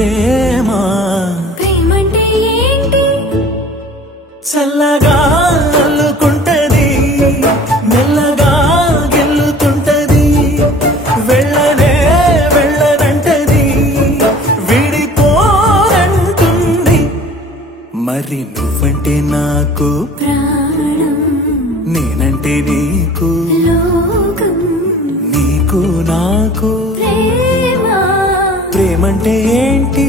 ప్రేమ ప్రేమంటే ఏంటి చల్లగా అల్లుకుంటది మెల్లగా గెల్లుతుంటది వెళ్ళనే వెళ్ళనంటది విడిపోరంటుంది మరి నువ్వంటే నాకు ప్రాణం నేనంటే నీకు లోకం నీకు నాకు ప్రేమ ప్రేమంటే ఏంటి